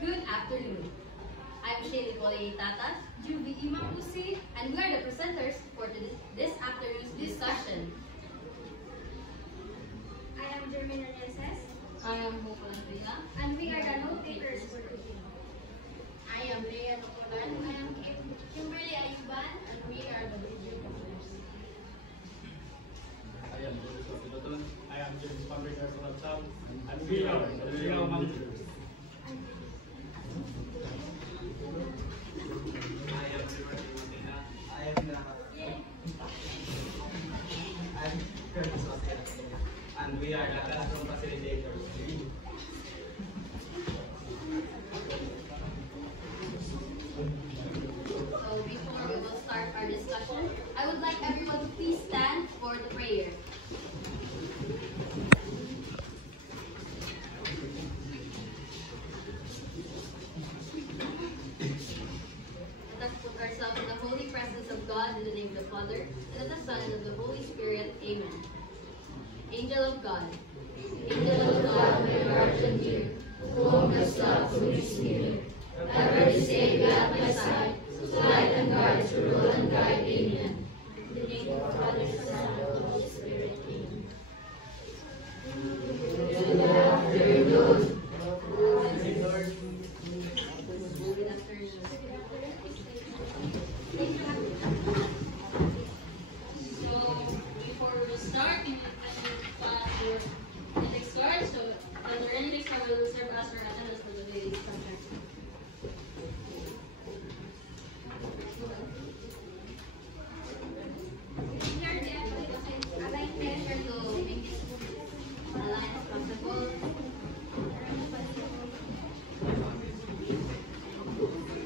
Good afternoon. I'm Shaylee Coley Tatas, Juby Imakusi, and we are the presenters for this afternoon's discussion. I am Jermina Nieses, I am Hope Andrea. and we are the notators for today. I am Leah Nocolan. I am Kimberly Ayuban, and we are the video producers. I am Joseph Piloton. I am James Patrick Arthur, and we are the video managers. And we are the classroom facilitators. So before we will start our discussion, I would like everyone to please stand for the prayer. Let us put ourselves in the holy presence of God in the name of the Father, and of the Son, and of the Holy Spirit. Amen. Angel of God. Angel of God, my guardian dear, whom dost love Holy Spirit, ever to stay at my side, to light and guard, to rule and guide. Amen. In the name of the Father, Son, and of the Holy Spirit. Amen. Good afternoon. Good afternoon. So before we start, we need to next start. So the learning next time will serve as our attendance for the daily subject. Here, the alignment Pressure to make it align as possible.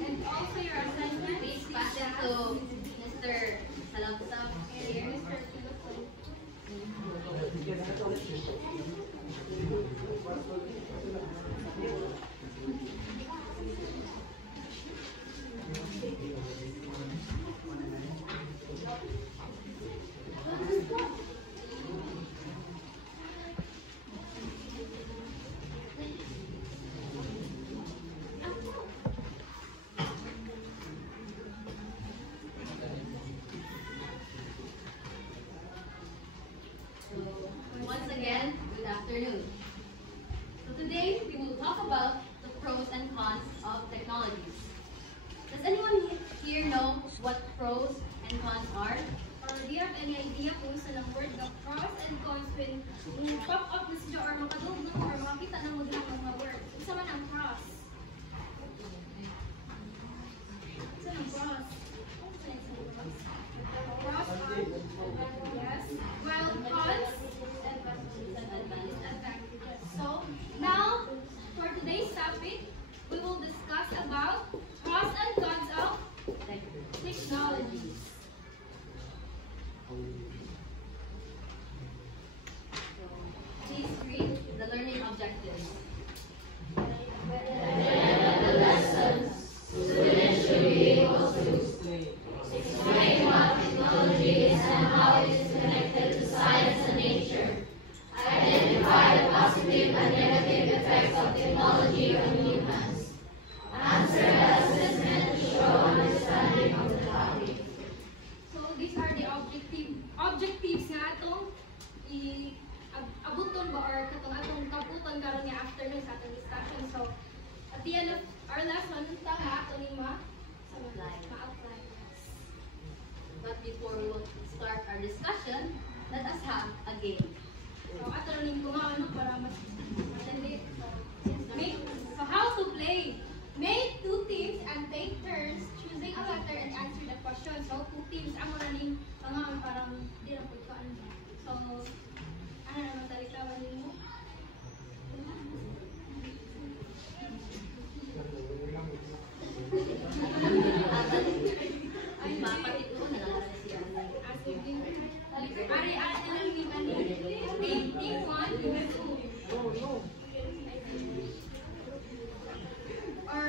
and also your assignment. Please pass it to Mr. Salabsab here. Once again, good afternoon. So today we will talk about the pros and cons of technologies. Does anyone here know what pros and cons are? Or do you have any idea kung sa ng word the pros and cons when pop up na siya or makadugtong or makita na mo din ang mga words? Isa man ang pros. Isa ng pros. Pros are, yes, while cons advantages. So now, for today's topic, we will discuss about pros and cons of technologies. Please read the learning objectives. So these are the objectives nga atong abuton ba or atong kaputon karon nga afternoon sa atong discussion. So at the end of our lesson, tama ato ni ma-outline. But before we will start our discussion, let us have a game. So ato rin ko nga ano para mas matindi. So how to play? Make two teams and take turns choosing a letter and answer the question. So two teams ang mga ning mga parang di na po ito ano. So ano naman talitawan mo? Ay, mapakit ko na lang siya. Ari team 1, team 2. Or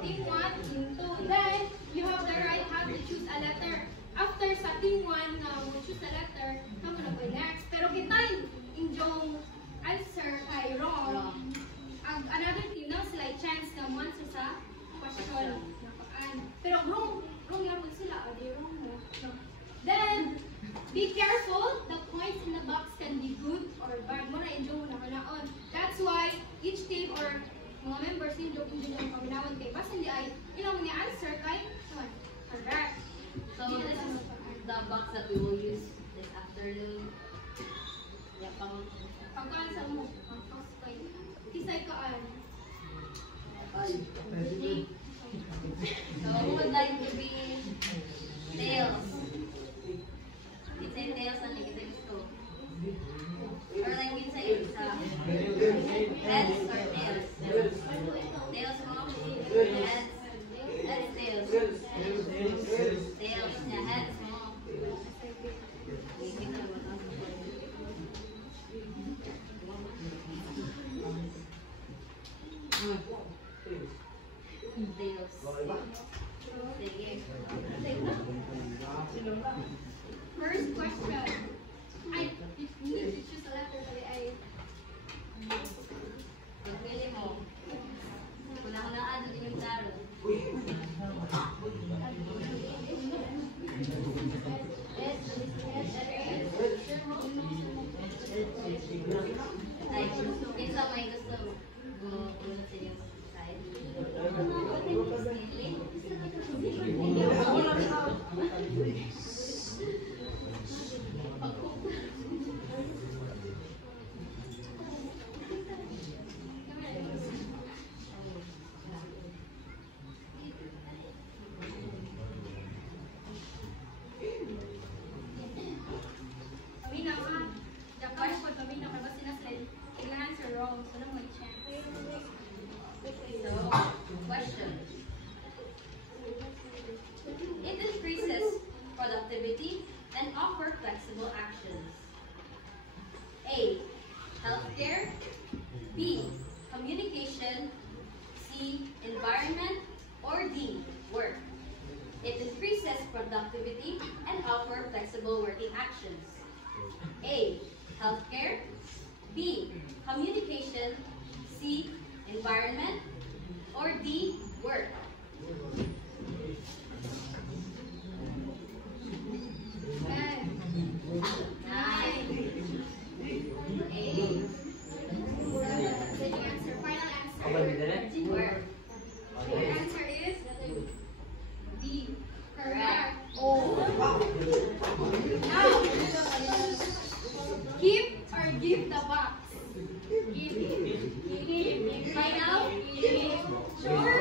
team 1, team 2. Then you have the right hand to choose a letter. After sa team 1 na mo choose a letter, kamo na po mo answer sa question. Pero wrong yapon sila. O di wrong mo. No. Then, be careful. The points in the box can be good or bad. Muna enjoy mo na kanaon. That's why each team or mga members enjoy ang paminawan kay. Basta hindi ay, mga answer kay, correct. So this is the box that we will use this afternoon. Yeah, Pagkaan sa mo. Kisay kaan. So who would like to be tails? Kita yung tails ang kita gusto. Or like kita yung sa heads or tails? Tails mo? Heads? Heads, tails. Tails, yeah, heads mo. Kita na ba? Tails. Sige. First question. If you need to choose a letter, Pagpili mo. Kunang-kunaan din yung taro. Ay, kinsa may gusto mo sa iyong side? So, question. It increases productivity and offer flexible actions. A. Healthcare. B. Communication. C. Environment. Or D. Work. It increases productivity and offer flexible working actions. A. Healthcare. B. Communication. C. Environment. Or D. Work. Work. Your answer is D. Correct. Now, keep or give the box. Give. By now? Sure?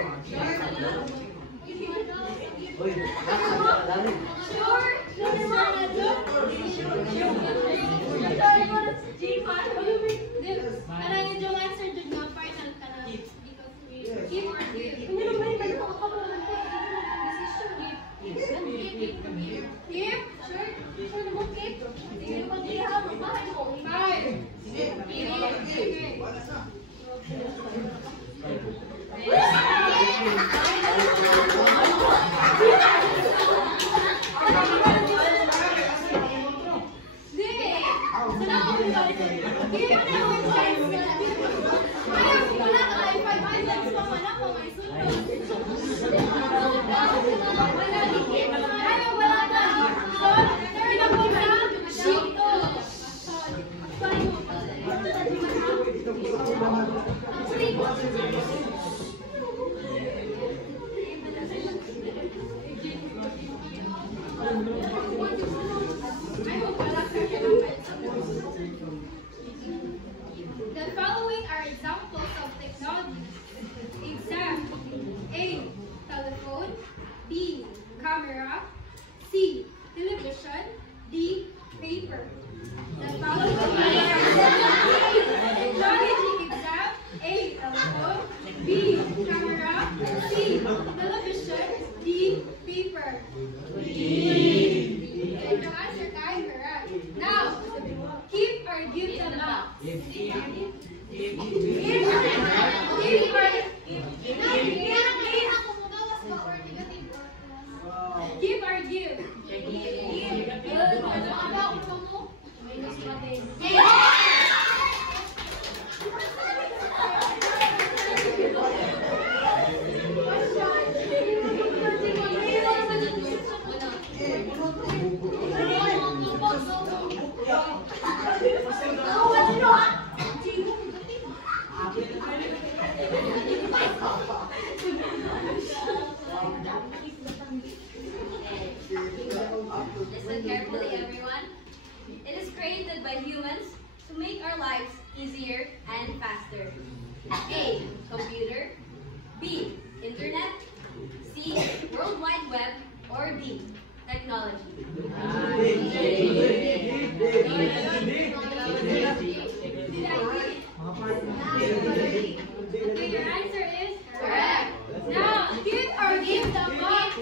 Kanang yung answer dun nga final ka na. Give or give? Give? Sure? Sure na mo give? Sige naman diha, magbahay mo. Five. Sige. The following are examples of technology. Example: A. Telephone. B. Camera. C. Television. D. Paper. The following are technology. Exam: A. Telephone. B. Camera. C. Television. D. Paper. And your answer guys, correct. Now, keep or give the box. Give or give? Listen carefully, everyone. It is created by humans to make our lives easier and faster. A. Computer. B. Internet. C. World Wide Web. Or D. Technology. Okay, your answer is Correct. now give or give the box.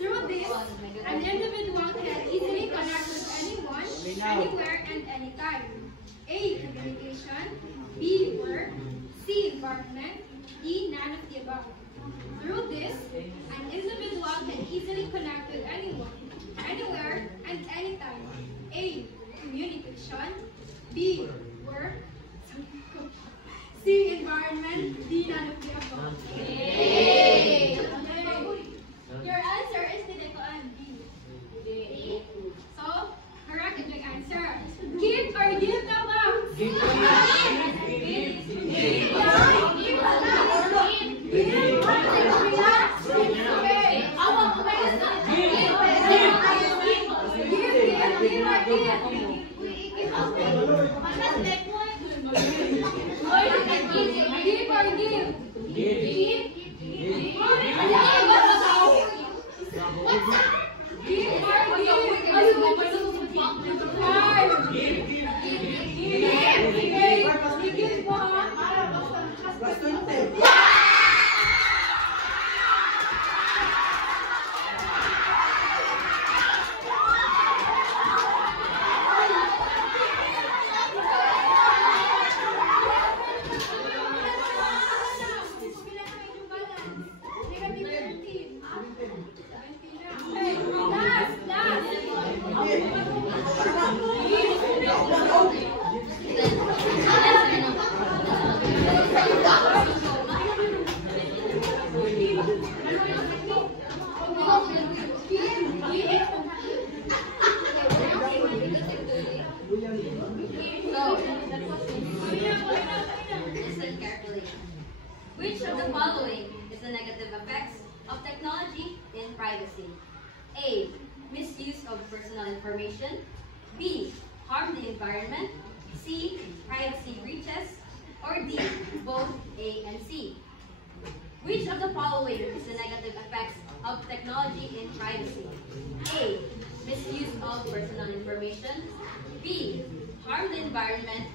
Through this, an individual can easily connect with anyone, anywhere, and anytime. A. Communication. B. Work. C. Environment. D. None of the above. Through this, an individual can easily connect with anyone, anywhere, and anytime. A. Communication. B. Work. C. Environment. D. None of the above. Yay! Your answer is D. So, correct is your answer. Give or give the box. Listen carefully. Which of the following is the negative effects of technology in privacy? A. Misuse of personal information. B. Harm the environment. C. Privacy breaches. Or D. Both A and C. Which of the following is the negative effects of technology in privacy? A. Misuse of personal information. B. Harm the environment.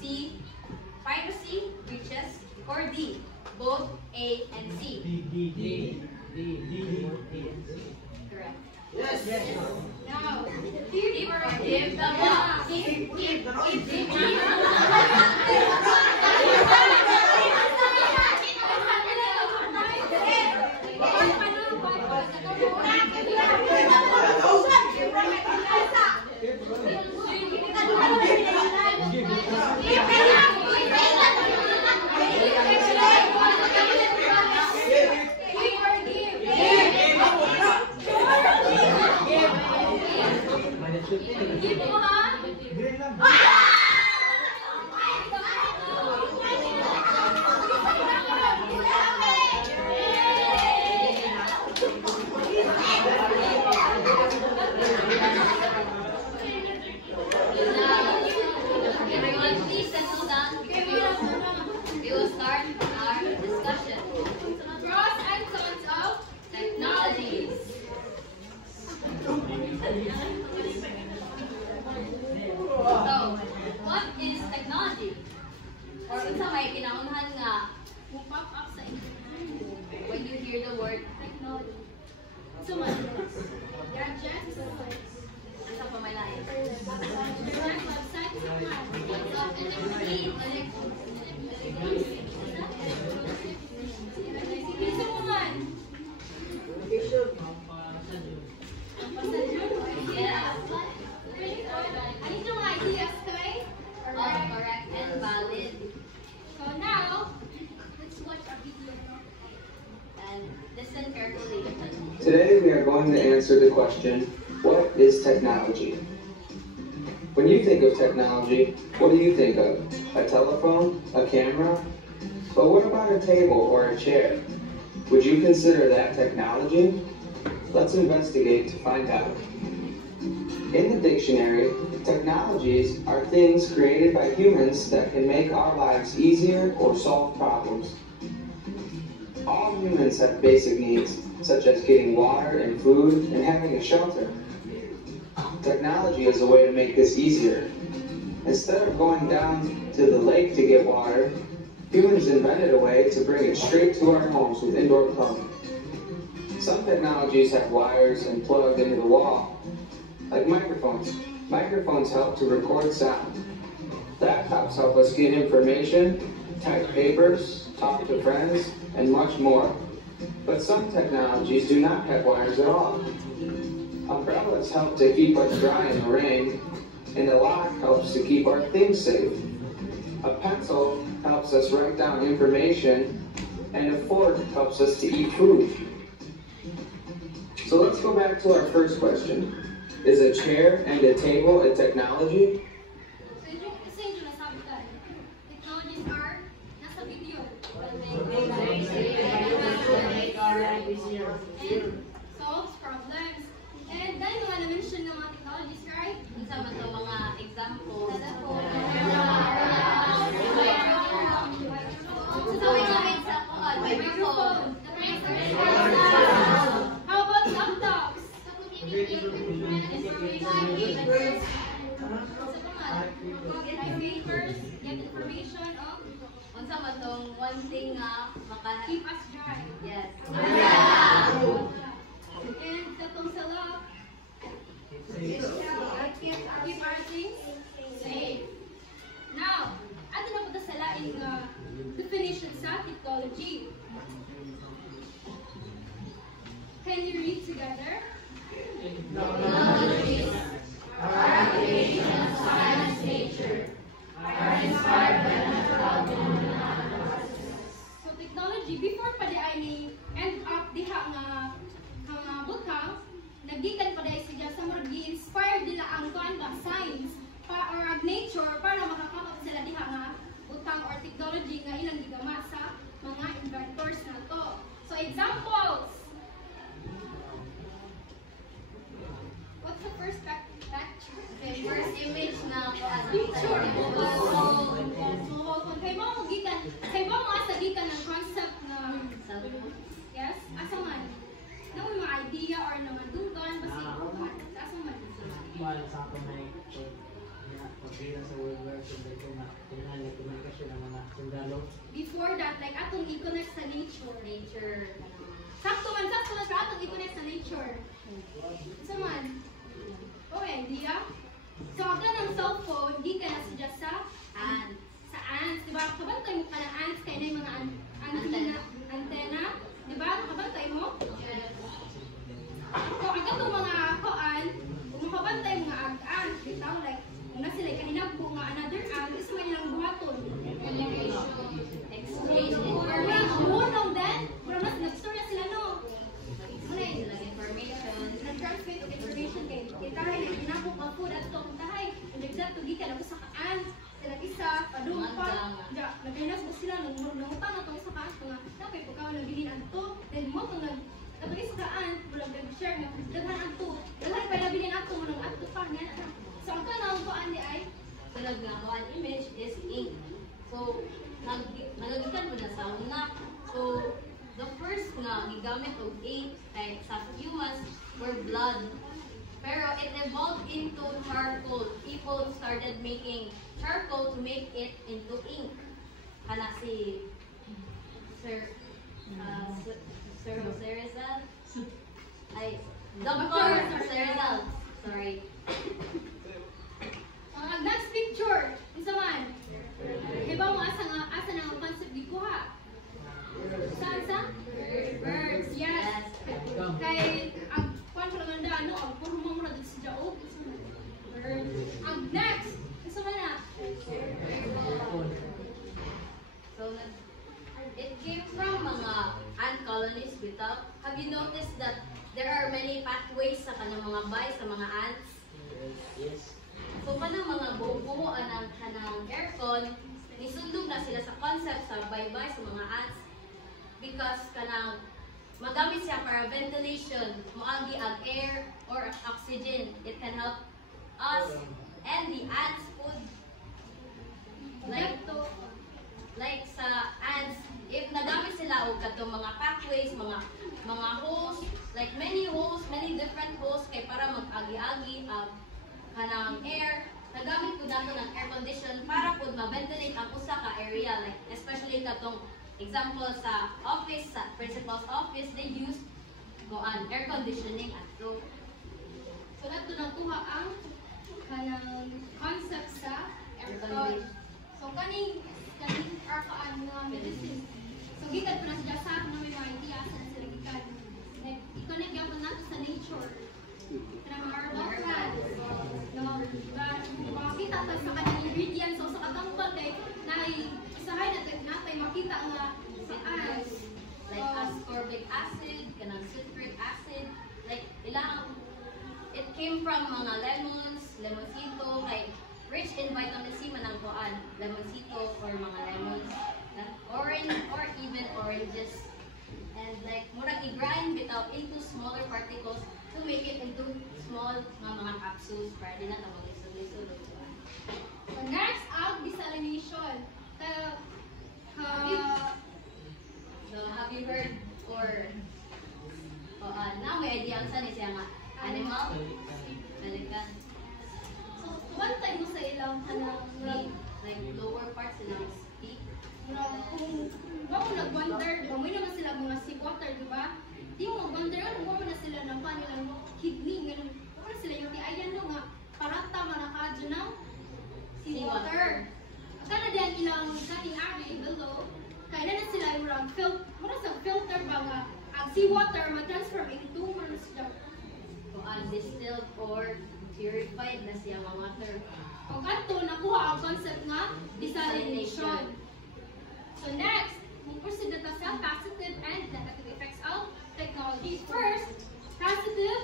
C. Privacy breaches. Or D. Both A and C. Correct. Now, give or Give the box. Give mo ha? Everyone, please settle down. We will start our discussion. Pros and cons of Technologies. answer the question, what is technology? When you think of technology, what do you think of? A telephone? A camera? But what about a table or a chair? Would you consider that technology? Let's investigate to find out. In the dictionary, technologies are things created by humans that can make our lives easier or solve problems. All humans have basic needs, such as getting water and food and having a shelter. Technology is a way to make this easier. Instead of going down to the lake to get water, humans invented a way to bring it straight to our homes with indoor plumbing. Some technologies have wires and plugged into the wall, like microphones. Microphones help to record sound. Laptops help us get information, type papers, talk to friends, and much more. But some technologies do not have wires at all. Umbrellas help to keep us dry in the rain, and a lock helps to keep our things safe. A pencil helps us write down information, and a fork helps us to eat food. So let's go back to our first question. Is a chair and a table a technology? So yung isa yung nasabi tayo. Technologies are nasa video. And solves problems. And dahil mga na-mention ng mga technologies, right? Isa man ito mga examples. How about laptops? Get papers, get information, Unsa man tong one thing nga keep us dry. yes. And katong sa love, keep our things safe. Now, ato na po sa laing definition sa technology. Can you read together? Technologies are applications of science nature, are inspired by natural phenomena and processes. So technology, before pa di ay ni end up diha nga butang, nagikan pa di siya sa murag gi-inspire nila ang kuan ba science or nature para makakamot sila diha nga butang or technology nga ilang gigama sa mga inventors na to. So examples. What's the first picture? Okay, first image na Picture. So, kay mo gikan, kay mo asa gikan ng concept na yes, asa man. Nang mga idea or naman dugan basi asa man. Mahal sa akin na ito. Pagkira sa World War II, ito na kailangan na komunikasyon ng mga sundalo. Before that, like atong i-connect sa nature. Sakto man sa atong i-connect sa nature. Asa man. Okay, idea. So, aga ng cellphone, di ka na sadya sa ants. sa ants, di ba? Kabantay mo ka ng ants, kaya na yung mga antena. Di ba? Kabantay mo? So, aga itong mga koan, kung makabantay mo nga ants, bitaw, like, kung na sila kahinagpo nga another ant, isa man nilang buhaton. Exchange Information. Buhaton din, pero mas nag-store na sila, no? information. Nag-transmit of information kay tahay na ginako ka food at to kung tahay nagdagdag to gikan ako sa kaan sila isa padumpa ja naghinas mo sila nangutang na tong sa kaan nga napay pagkaon ng bilin adto then mo tong nagtabay sa kaan bulag nag-share na daghan adto daghan pa na bilin adto mo nang adto pa niya so ang kanang kuan di ay Sunod nga mo ang image is ink. So, nagagikan mo na sa una. So, the first nga gigamit og ink kay sa humans were blood. Pero it evolved into charcoal. People started making charcoal to make it into ink. Kana si Sir Jose Rizal. Ay, Dr. Jose Rizal. Sorry. ang next picture isa man iba mo asa na ang concept di ko ha saan sa birds yes kay ang kwan ko lang ang purmong na dito sa jaob birds ang next isa man na So, it came from mga ant colonies without. Have you noticed that there are many pathways sa kanang mga bay sa mga ants. Yes. So kanang mga bubuo ang kanang aircon, nisundog na sila sa concept sa baybay sa mga ants because kanang magamit siya para ventilation, moagi ang air or oxygen. It can help us and the ants food. Like sa ants, if nagamit sila og katong mga pathways, mga holes, like many different holes kay para mag-agi-agi ang kanang air. Nagamit po nato ng air condition para po ma-ventilate ang usa ka area, like especially katong example sa office, sa principal's office, they use air conditioning ato. So nato nakuha ang kanang concept sa aircon. So kaning aircon nga medicine. So gikan pa na siya sa na may mga idea sa sila gikan. I-connect gyapon nato sa nature. Kana mga herbal plants. No, makita ta sa kanang ingredients so sa katangpan kay usahay natay makita nga sa ants. Like ascorbic acid, kanang citric acid, like ilang it came from mga lemons, lemonsito, like rich in vitamin C man ang kuan, lemonsito or mga lemons, orange or even oranges. And like murag i-grind bitaw into smaller particles to make it into small mga capsules para di na ta mag-isod-isod. So next out desalination. So have you heard or na may idea ang saan siya nga animal? Balikan. So kubantay mo sa ilang kanang Like lower parts silang speak. kung mo nag-wonder, may naman sila mga seawater, di ba? Di mo mag-wonder, mo na sila ng kanilang kidney, ganun. Mo na sila yung tiayan no nga, parata manakadyo ng seawater. Kana diyan ilang kating area below, kaya na sila yung filter ba nga, ang seawater ma-transform into mo na sila. So undistilled or purified na siya mga water. O kanto, nakuha ang concept nga desalination. So next, we'll proceed to sa positive and negative effects of technology. First, positive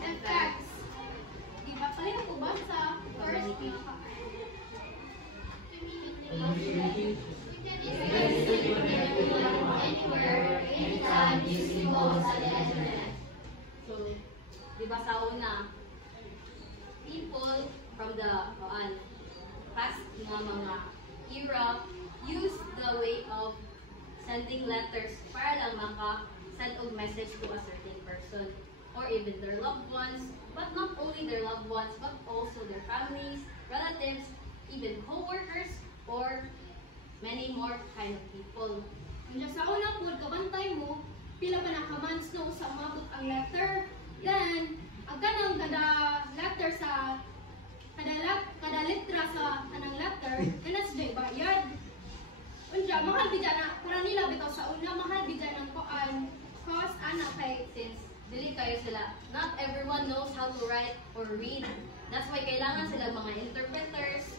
effects. Diba pala yung uban sa first Anywhere, anytime, using phones on the internet. So, di ba sa una, people from the past nga mga era use the way of sending letters para lang maka-send og message to a certain person or even their loved ones, but not only their loved ones, but also their families, relatives, even co-workers, or many more kind of people. Kanya sa una po, kabantay mo, pila pa nakamonths no sa umabot ang letter. Then, ang kanang kada letter sa kada letra sa kanang letter, kanas day bayad. Unya, mahal bigyan na, kung nila bitaw sa una, mahal bigyan ng koan, cause anak kay Since dili kayo sila, not everyone knows how to write or read. That's why kailangan sila mga interpreters,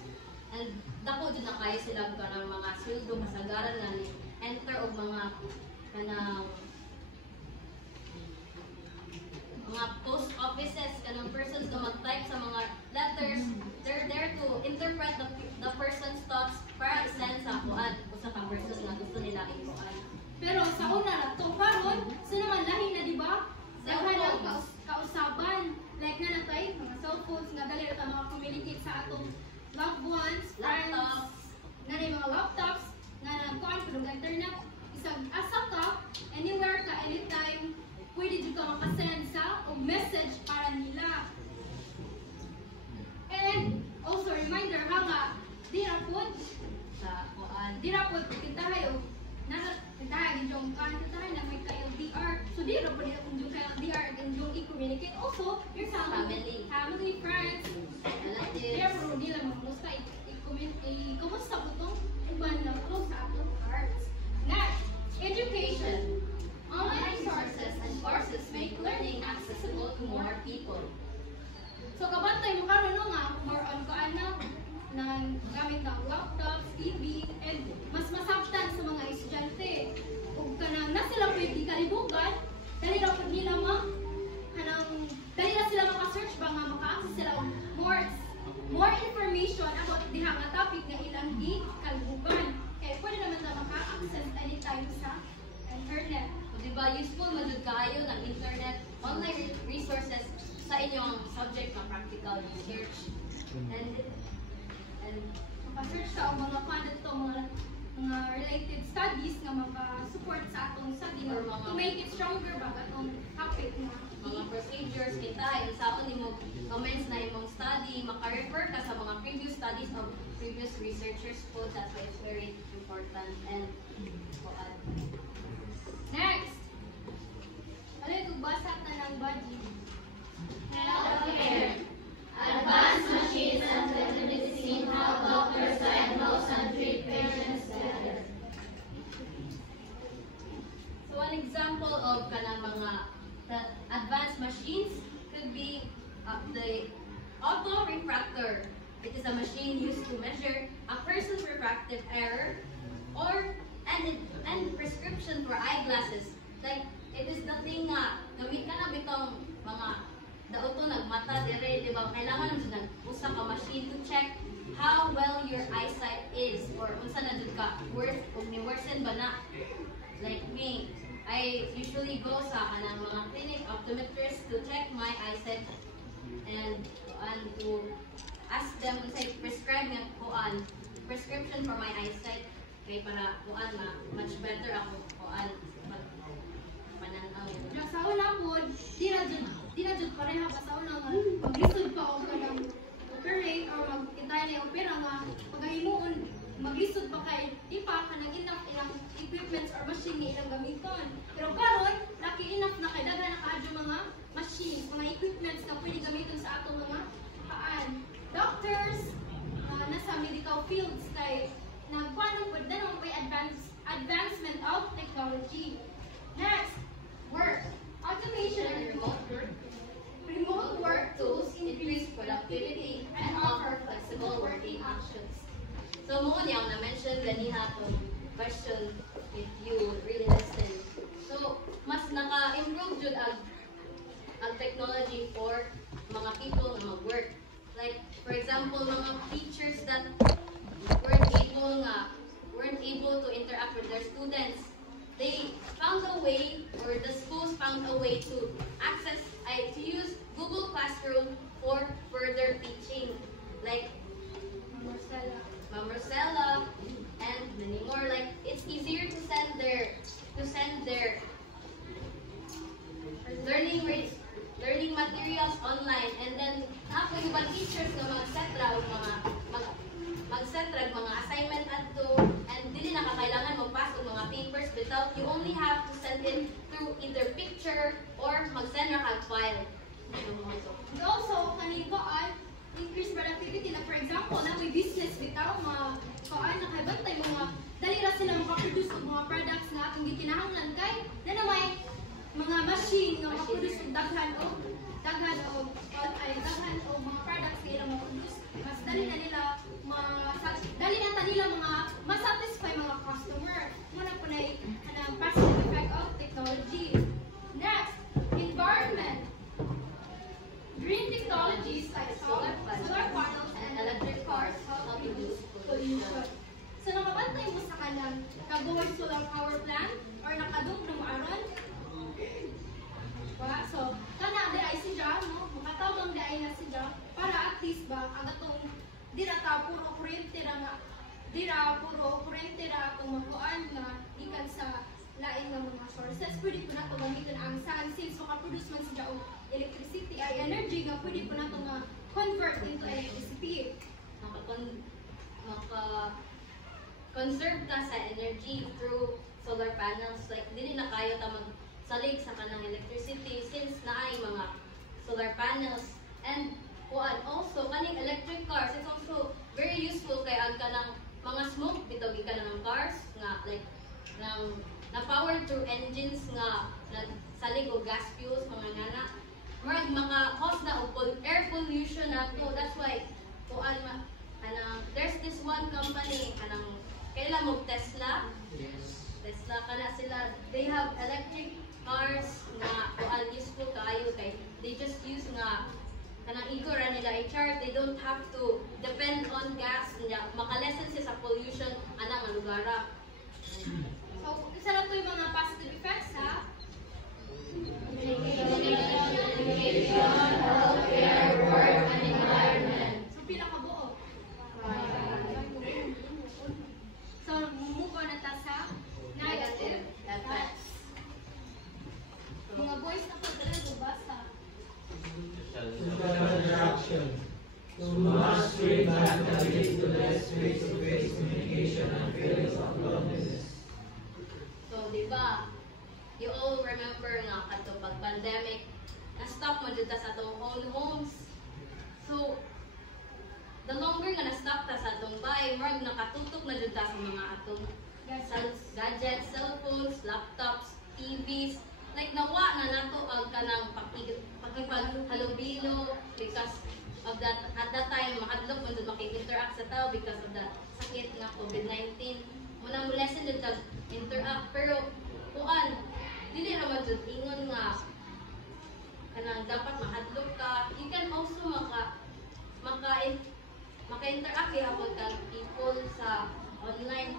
and dako din na kayo sila kanang mga sweldo kasagaran na ni enter og mga kanang mga post offices kanang persons na mag-type sa mga letters. They're there to interpret the person's thoughts para i-send sa kuan usa ka person na gusto nila i-kuan. pero sa una na to karon, so naman lahi na di ba? Daghan ang kausaban, like na natay mga cellphones nga dali ra ta maka-communicate sa atong loved ones, friends, Laptops. na mga laptops, na nagkuhan ko ng internet, isang asa ka, anywhere ka, anytime, pwede dito makasend sa o message para nila. And also reminder ha nga, di ra pod, Sa kuan. kintahay o kintahay din yung kintahay na may ka-LDR. So di ra pod yung ka-LDR and yung i-communicate. Also, your family, friends, Relatives. pero di lang magmusta i-kumusta ko itong uban na close sa atong hearts. Next, education. Online resources and courses make learning accessible to more people. So kabantay mo karon no nga more on kaana nang gamit ng laptops, TV, and mas masabtan sa mga estudyante. Ug kanang na sila pwede kalibugan, dali ra pud nila useful madud kaayo ng internet, online resources sa inyong subject ng practical research. And Maka-search sa mga kanto, mga related studies nga maka-support sa atong study Or nga mga- to make it stronger ba atong topic nga mga procedures kita sa nimo comments na imong study, maka-refer ka sa mga previous studies of previous researchers po. That's why it's very important. And Next! Ano yung basa ta ng budget? Healthcare. Advanced machines and telemedicine help doctors diagnose and treat patients better. so an example of kanang mga advanced machines could be the autorefractor. It is a machine used to measure a person's refractive error and prescription for eyeglasses. Like, it is the thing nga, gamit ka na bitong mga daoto nagmata dire, di ba? Kailangan naman nag-usa ka machine to check how well your eyesight is or unsa na jud ka worse kung ni worsen ba na. Like me, I usually go sa kanang mga clinic optometrist to check my eyesight and to ask them unsay prescribe nga kuan prescription for my eyesight kay para kuan much better ako kuan pananaw. Sa una po, di na jud pareha pa sa una nga maglisod pa og kanang operate or magkitay na opera nga pagahimuon maglisod pa kay di pa kanang enough ilang equipments or machine nga ilang gamiton. Pero karon laki enough na kay daghan na kaadyo mga machines, mga equipments nga pwede gamiton sa atong mga paan. Doctors nasa medical fields kay nagpaano pud na may advancement of technology. Next, work. Automation and remote work. Remote work tools increase productivity and offer flexible working options. So mo niyang na-mention ganiha tong question if you really listen. So mas naka-improve jud ang technology for mga people na mag-work. Like for example, mga teachers that weren't able to interact with their students. They found a way, or the schools found a way to use Google Classroom for further teaching. Like Ma'am Rosella and many more. Like it's easier to send their learning materials online, and then ako yung mga teachers na mag-set mga assignment adto, and dili na kakailangan magpass og mga papers without you only have to send it through either picture or mag-send ra kag file. And also, kanin koan, increase productivity na for example, na may business bitaw mga koan na kay bantay mga dali ra sila makaproduce og mga products nga kung gikinahanglan kay na may mga machine nga makaproduce og daghan o mga products nga ilang makaproduce. Mas dali na nila mga masatisfy mga customer. Muna po na ang positive effect of technology. Next, environment. Green technologies like solar panels and electric cars help reduce pollution. So nakabantay mo sa kanang kabuhay solar power plant or nakadugtong aron? So, kana di ay siya, no? Makatawag di ay na siya para at least ba ang atong dira puro kuryente ra atong makuan nga gikan sa lain nga mga sources. Pwede po nato gamiton ang sun since makaproduce man siya og electricity ay energy nga pwede po nato nga convert into electricity. Conserve ta sa energy through solar panels. Like dili na kayo ta magsalig sa kanang electricity since naay mga solar panels. And also kaning electric cars, it's also very useful kay ang kanang mga smoke bitaw gikan ng cars nga like na powered through engines nga nagsalig og gas fuels mga ngana. Murag maka-cause na og air pollution na to. That's why there's this one company kailan mo Tesla kana sila, they have electric cars nga useful kaayo kay they just use nga kanang ego ra nila i-charge. They don't have to depend on gas niya, makalesen siya sa pollution anang lugara. So, isa lang to yung mga positive effects ha. healthcare, work, and environment. So, pila ka buo? So, move on na ta sa negative effects. Mga boys na po talaga bubasa. Social interaction. Too much screen time can lead to less face-to-face communication and feelings of loneliness. So, di ba, you all remember nga kato pag pandemic, na-stop mo dyan ta sa atong own homes. So, the longer nga na-stop ta sa atong bahay, marag nakatutok na dyan ta sa mga atong gadgets, cellphones, laptops, TVs. Like, nawa na nato ang kanang pakipaghalubilo because of that, at that time, makadlok mo dyan makik-interact sa tao because of that sakit nga COVID-19. Muna mo lesson dyan ta interact, pero kuan, dili naman dyan ingon nga kanang dapat mahadlok ka. You can also maka-interact hapon ka people sa online.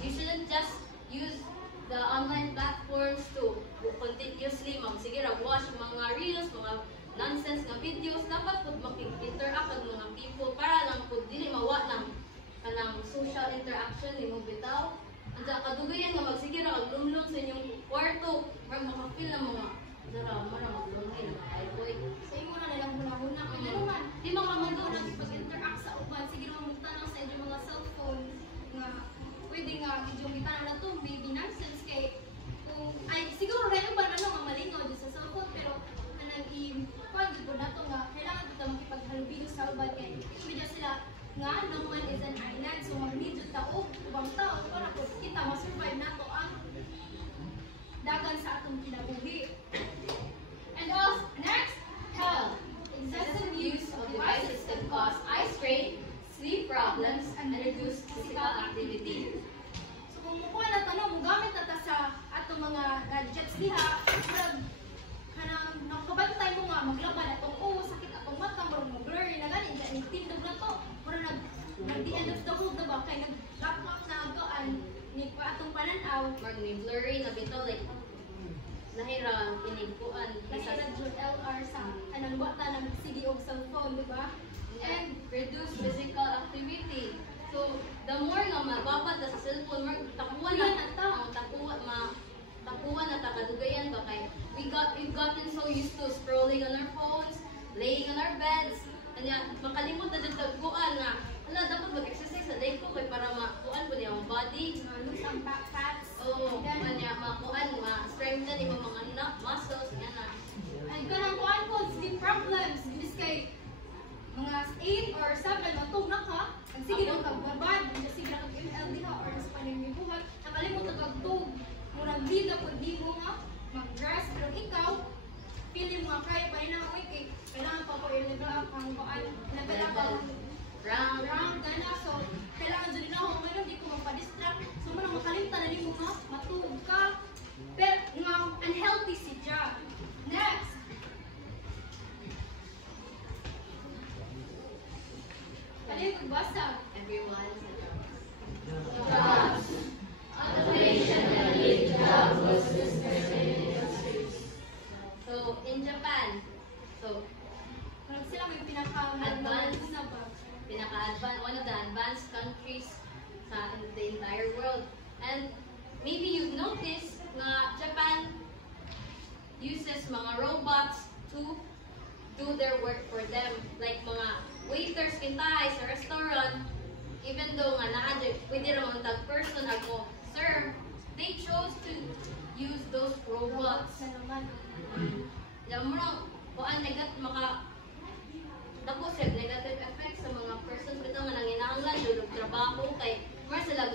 You shouldn't just use the online platforms to continuously sige ra watch mga reels, mga nonsense nga videos. Dapat pud maki-interact ang mga people para lang pud dili mawa ng kanang social interaction nimo bitaw. Anja kadugayan nga magsige ra kag lumlum sa inyong kwarto para maka-feel na mga dara maglungay na typhoid. Sa imo na nilang huna-huna. Kaya naman, di makamando na pag-interact sa uban. Sige naman magtanong sa inyong mga cellphone nga pwede nga inyong itanong na ito, maybe nonsense kay kung, ay siguro na yung ban ang malingaw dyan sa cellphone pero kanang i-pag po na ito nga kailangan ito makipaghalubilo sa uban kay medyo sila nga no one is an island so mag-need yung tao ubang tao para po kita masurvive na ito ang dagan sa atong kinabuhi. And also, next, health. Excessive use of devices can cause eye strain, sleep problems, and reduce physical activity. So kung mukha na tanong, gamit na ta sa atong mga gadgets diha, kanang nakabantay mo nga maglaban atong sakit atong mata, marong blurry na ganin, dyan tindog na to, marong nag-the end of the world na ba, kaya nag-laptop na agaan, ni pa atong pananaw, Marag may blurry na bito, like, nahira, pinigpuan. nasa June LR sa kanang bata ng CD o cellphone, di ba? And reduce physical activity. So, the more nga mababad na sa cellphone, more takuan na takuan na takadugayan ba kay we've gotten so used to scrolling on our phones, laying on our beds, and yan, makalimot na dyan tagpuan nga ala, dapat mag-exercise sa day ko kay para makuan po niya ang body. Lose ang back fats. Oo, kanya makuan, ma-strengthen yung mga muscles, yan na. And kanang kuan po, sleep problems, bilis kay mga 8 or 7 matug na ka, ang sige lang kagbabad, sige lang kag-ML diha or sa paninibuhat, nakalimot na kagtug, murag bida po di mo nga mag-rest, pero ikaw, feeling mo kaya pa rin ang kay kailangan pa po i-level up ang kuan, level up ang round gana, so kailangan dyan na ako ngayon, di ko magpa-distract, so muna makalimtan na di mo nga, matug ka, pero nga unhealthy si Ja. Next! Kaya magbasa. Everyone sa Jobs. Automation and lead jobless industries. So, in Japan, so, Parang sila may Advanced. na ba? pinaka-advanced, one of the advanced countries sa the entire world. And maybe you've noticed na Japan uses mga robots to do their work for them. Like mga waiters kintahay sa restaurant, even though nga pwede ramang tag-person ako serve, they chose to use those robots. Na naman. Damro, kuan dako siya negative effects sa mga person bitaw nga nanginahanglan dulog trabaho kay more sila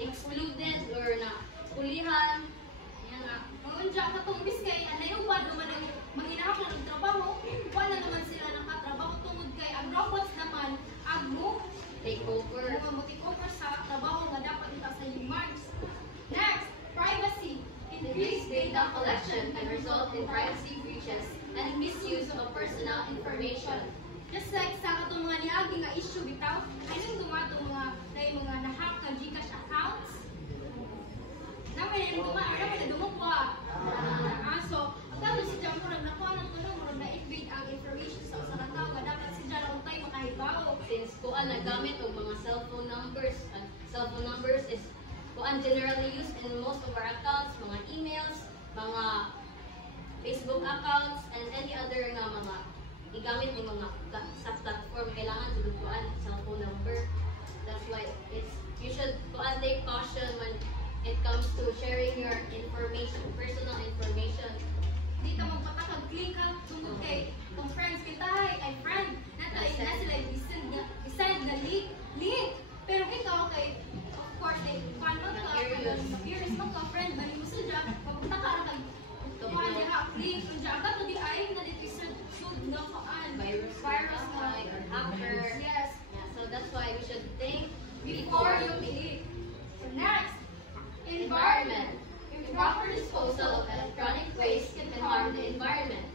excluded or na kulihan yan na Ang unja ka itong biskay, anay yung ba naman ang manginahak ng trabaho, wala naman sila nakatrabaho tungod kay ang robots naman ang take over. mga mutik-over sa trabaho nga dapat ita sa humans. Next, privacy. Increased data collection can result in privacy breaches and misuse of personal information. Just like sa katong mga niagi nga issue bitaw, ay nang dumatong mga nahack nga Gcash accounts. Naman na dumagwa. Ang So, ang dapat si Jam murag nakuha ng tulong, murag na-invade ang information sa usa ka tao, nga dapat si Jam untay makahibaw. Since kuan nagamit og mga cellphone numbers is kuan generally used in most of our accounts, mga emails, mga Facebook accounts, and any other nga mga igamit ng mga sa platform, kailangan sugod kuan cellphone number. That's why you should kuan take caution when it comes to sharing your information, personal information. Di ka magpatakag-click ka, tungkol kay kung friends kita, ay friend, na sila i-send na link. Pero ikaw kay, of course, ay paano ka, curious mo ka, friend, bali mo sila, pagpunta ka na kay, kuhaan niya ka, click, kung dyan agad, hindi ay na dito i-sud na kaan. Virus na, or hacker. Yes. Yeah, so that's why we should think Before you click. So next, environment. Improper disposal of electronic waste can harm the environment.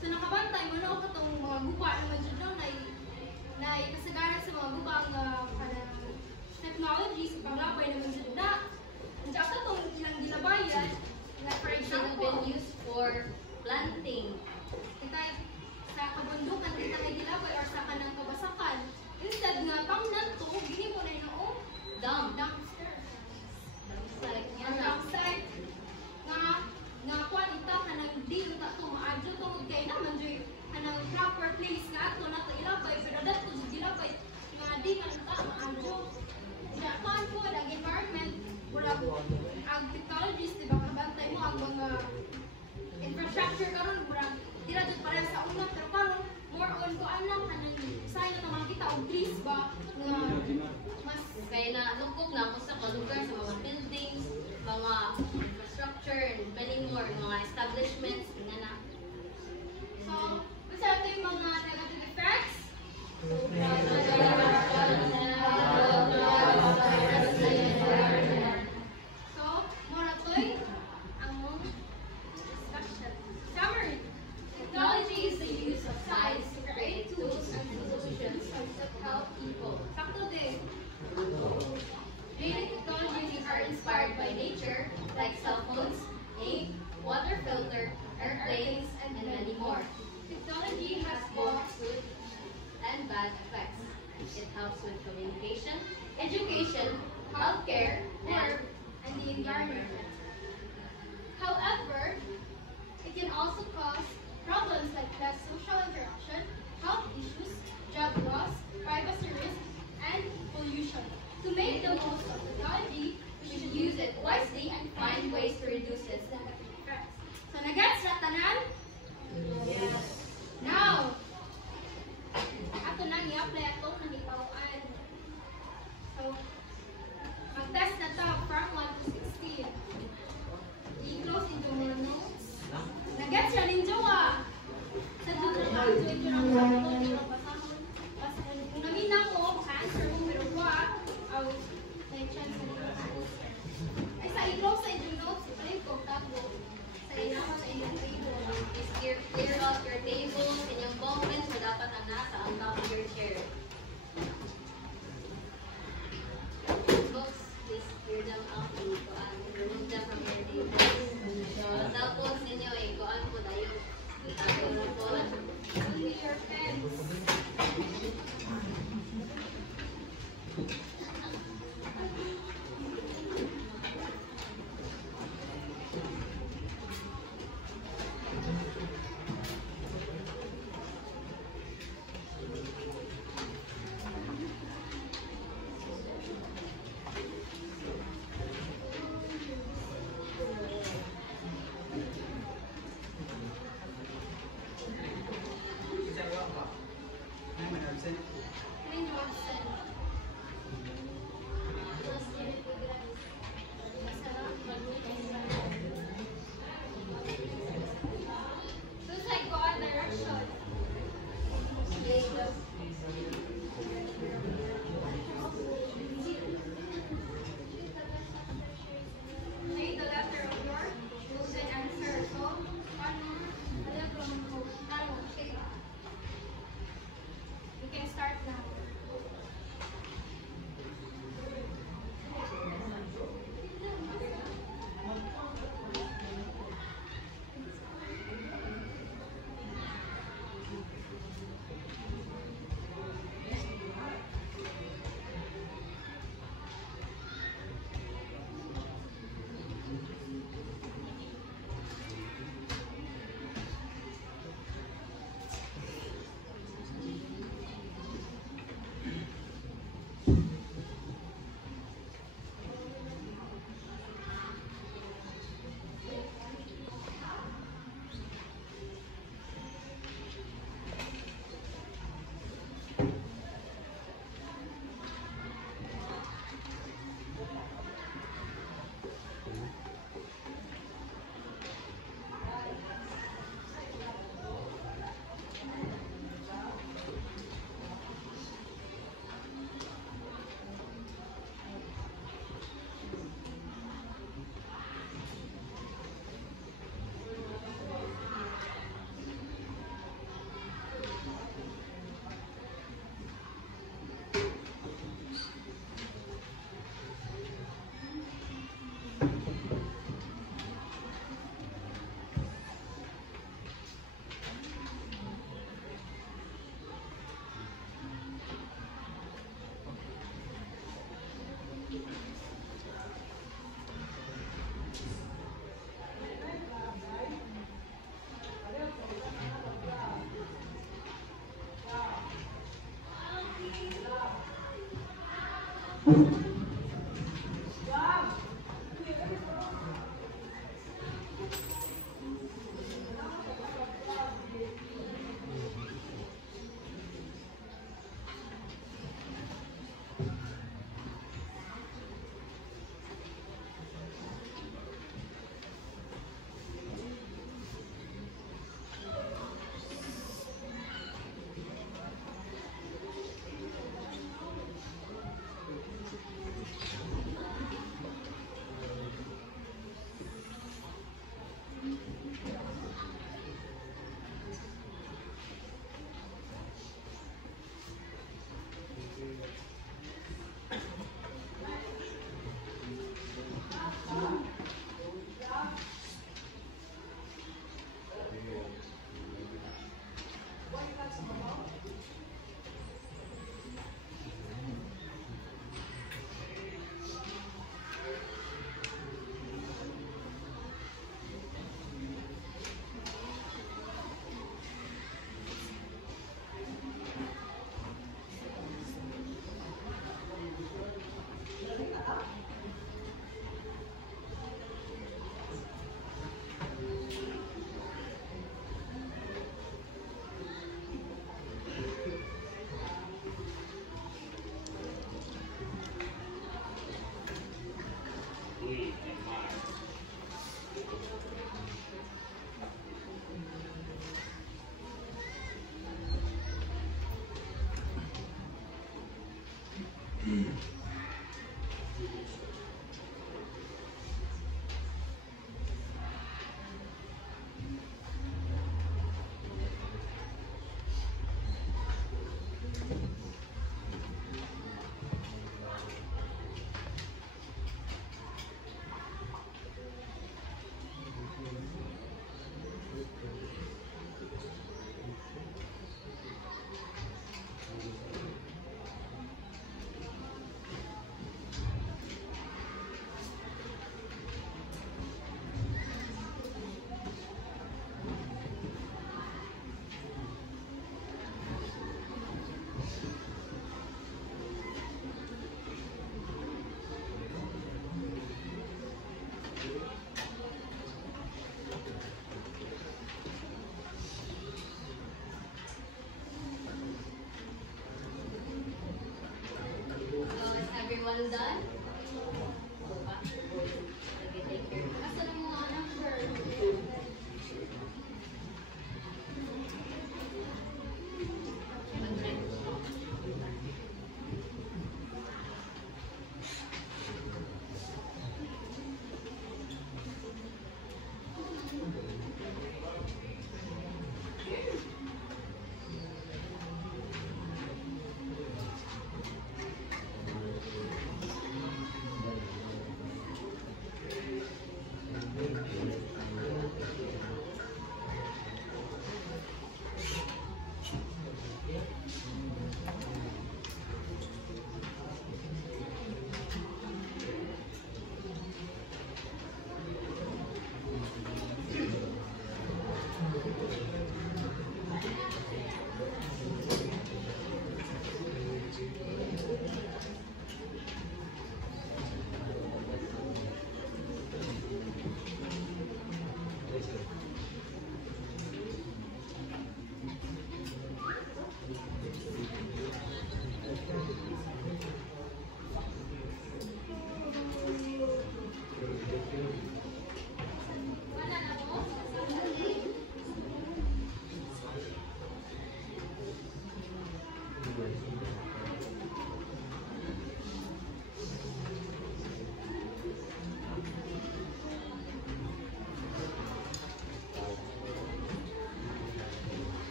So nakabantay mo na ako itong mga gupa naman dyan no, na kasagaran sa mga gupa ang technologies, panglabay naman dyan na. Diyan ka itong ilang gilabayan, like for It should have example, been used for planting. kita sa kabundukan, kita may gilabay or sa kanang kabasakan. Instead nga, pang nanto, gini mo na yun, dumpster. Like, Ang yan na. dumpster, nga kwalita ka nang di ko na ito maadyo tungod kay naman dyan kanang proper place nga ato na ito ilabay, pero dato dyan ilabay, nga di ka na ito maadyo. Diyan, kuhan po, ang environment, wala ang technologies, di ba, kabantay mo, ang mga infrastructure karon murag dira jud pareha sa una pero karon more on ko anang kanang sign na makita og trees ba nga mas Kaya na lungkot na ako sa lugar sa mga buildings, mga infrastructure, and many more, mga establishments, nga na. so unsa ito yung mga negative effects so mura toy ang mong discussion summary. Technology is the use of science to create tools and solutions that help people. Sakto din. Many technologies are inspired by nature, like cell phones, ink, water filter, airplanes, and many more. Technology has Both good and bad effects. It helps with communication, education, healthcare, work, and the environment. However, it can also cause problems like less social interaction, health issues, job loss, privacy risk, and pollution. To make the most of technology, we should use it wisely and find ways to reduce its negative effects. So, nagets na tanan? Yes. Now, ato nang i-apply ato nang ipawaan. So, mag-test na to from 1 to 16. I-close into more notes. Nagets siya ninyo sa doon na mag-join ko ng basahon. Kung naminaw mo, answer mo, pero may chance na nila answer. Ay, sa i-close sa inyong notes, palit ko, tapo. Sa ilaman sa inyong table. Is clear out your tables, inyong ballpens, so dapat ang nasa on top of your chair. Books, please clear them out and remove them from your tables. So, cell phones ninyo, kuan po tayo. Itago na po. Only your pens. Everyone done? Okay, take care. Asan ang mga number?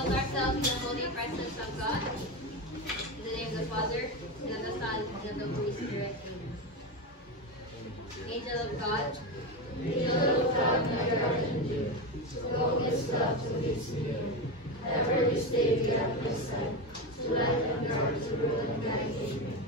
Put ourselves in the holy presence of God. In the name of the Father, and of the Son, and of the Holy Spirit. Angel of God. Angel of God, my guardian dear, show His love to His near. Ever this day be at my side, to light and guard, to rule and guide me.